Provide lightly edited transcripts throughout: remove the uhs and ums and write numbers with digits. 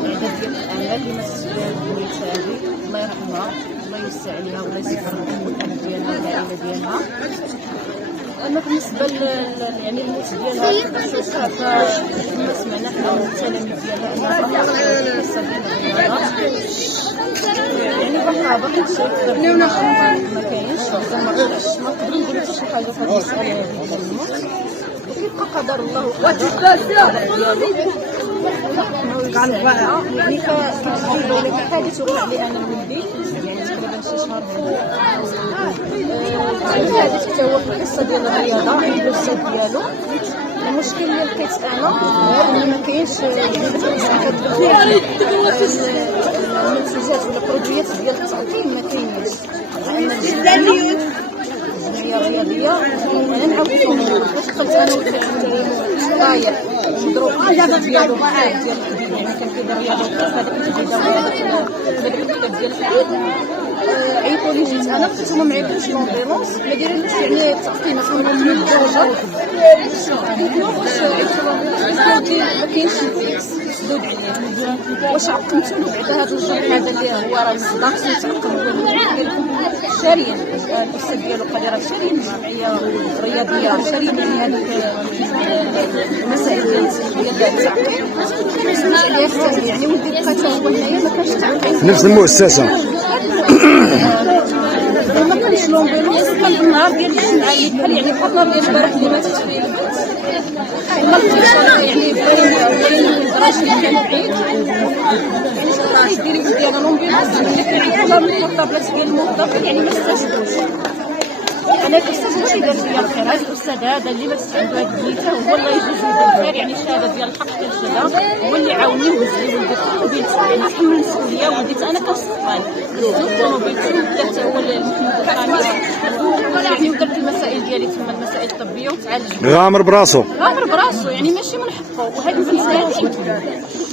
الاعداد ديال الاعمال اللي ما تسجلها البنيت هذه، الله يرحمها الله يوسع عليها والله يصبر الام ديالها والعائله ديالها. اما بالنسبه يعني الموت ديالها الشوكه، فكما سمعنا حنا من التلاميذ ديالها انها القصه ديال الرياضه يعني باقي شي اكثر ما كاينش، ما نقدرش نقولوا حتى شي حاجه في هذه المساله هذه ديال الموت، وكيبقى قدر الله وقدر ديالو. يعني كحادث وقع لي انا ولدي يعني تقريبا شي شهر الحادث حتى هو في القصه ديال الرياضه عنده الزاد ديالو. المشكل اللي لقيت انا هو ان ما كاينش المنتوجات ولا البرودويات ديال التعقيم ما كاينش، لان الجمعيه الرياضيه انا نعاودكم فاش دخلت انا ولدي طايح مضروب ديالو ديال يعني كان كيدير رياضه هذاك التجديد هذاك الكتاب ديال الحديد. عيطوا لي جيت انا قلت لهم ما عيطوش لومبيلونس ما دايرينش يعني التعقيمات هما من الدرجه واش عيطوا لومبيلونس ما كاينش فيكس مسدود عليه. واش عقمتوا له بعدا هذا الجرح هذا اللي هو راه صداق يتعقم شاريين الاستاذ ديالو قال لي راه شاريين الجمعيه الرياضيه شاريين يعني هذوك المسائل ديال التعقيم يعني ولدي بقى حتى هو هنايا ما كانش تعقيم نفس المؤسسه ما كانش لومبيلونس. كان النهار ديال الجمعه اللي بحال يعني بحال النهار ديال البارح اللي ماتت فيه البنت ما الاتصال يعني بين الدراج اللي كان بعيد يعني شنو غيديري ولدي انا لومبيلونس اللي كيعيطوا من الطابلات ديال الموظفين يعني ما استجابوش. انا الاستاذ هو اللي دار فيا الخير، هذا الاستاذ هذا اللي مات عنده هذه البنيته هو الله يجازيه بالخير يعني الشهاده ديال الحق كنشهدها هو اللي عاوني وهز لي ولدي الطوموبيلته يعني تحمل المسؤوليه. ولديت انا كنسقطان الطوموبيلته ودات هو المحمد الخامس يعني ودرت المسائل ديالي تما المسائل الطبيه وتعالج غامر براسو يعني ماشي من حقه. وهاد البنت هذه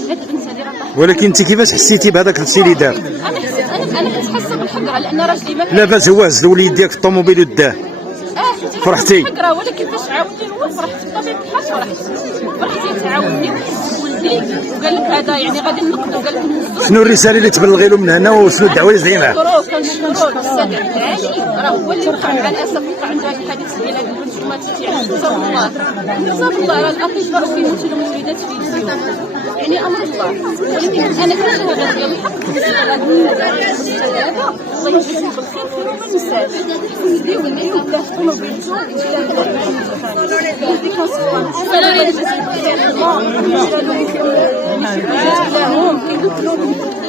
هاد البنت هذه راه ولكن انت كيفاش حسيتي بهذاك الشيء اللي دار؟ انا حسيت انا كنت حاسه بالحقره لان راجلي ما لاباس هو هز الوليد ديالك في الطوموبيل وداه فرحتي؟ بالحقره ولكن فاش عاوني هو فرحت بطبيعه الحال فرحتي تعاوني ولدي وقال لك هذا يعني غادي نقدو قال لك نهزو. شنو الرساله اللي تبلغي له من هنا وشنو الدعوه اللي زعيمها؟ كنشكرو الاستاذ العالي راه هو اللي وقع مع الاسف وقع عنده هذا الحادث ديال هذه البنت وماتت يعني جزاه الله راه الاطباء كيموتوا لهم الوليدات في يديهم يعني امر الله. ولكن انا كنشهد ديال الحق الاستاذ هذا الله يجزيه بالخير خير وما ننساش ولدي ولدي وداه طوموبيلته ولدي كنصبر الله يجزيه بالخير لهم كيقتلوا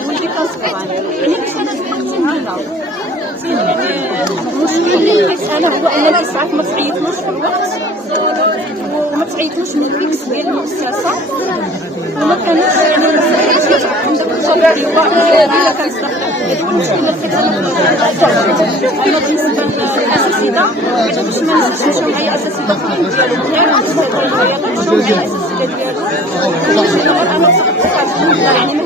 ولدي كنصبر يعني الرساله ديالنا يعني المشكل اللي لقيت انا هو ان الاسعاف ما تعيطلوش في الوقت وما تعيطلوش من الفيكس ديال المؤسسه وما كانوش يعني عندك الجميع اللي كنستخدم المشكله انا بالنسبه للاساتذه باش ما نسمعش معايا اساتذه اخرين ديالو غير الرياضه الجمعيه الاساسيه ديالو يعني ما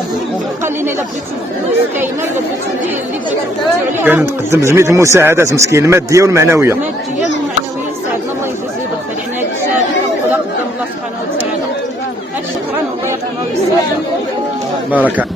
هزي معايا قال لنا الا بغيتي فلوس كاينه الا بغيتي اللي كنقدم جميع المساعدات مسكين الماديه والمعنويه. الماديه والمعنويه ساعدنا الله يجزيه بالخير يعني هذه الشهاده كنقولها قدام الله سبحانه وتعالى. شكرا والله يرحمه ويسعدك. بارك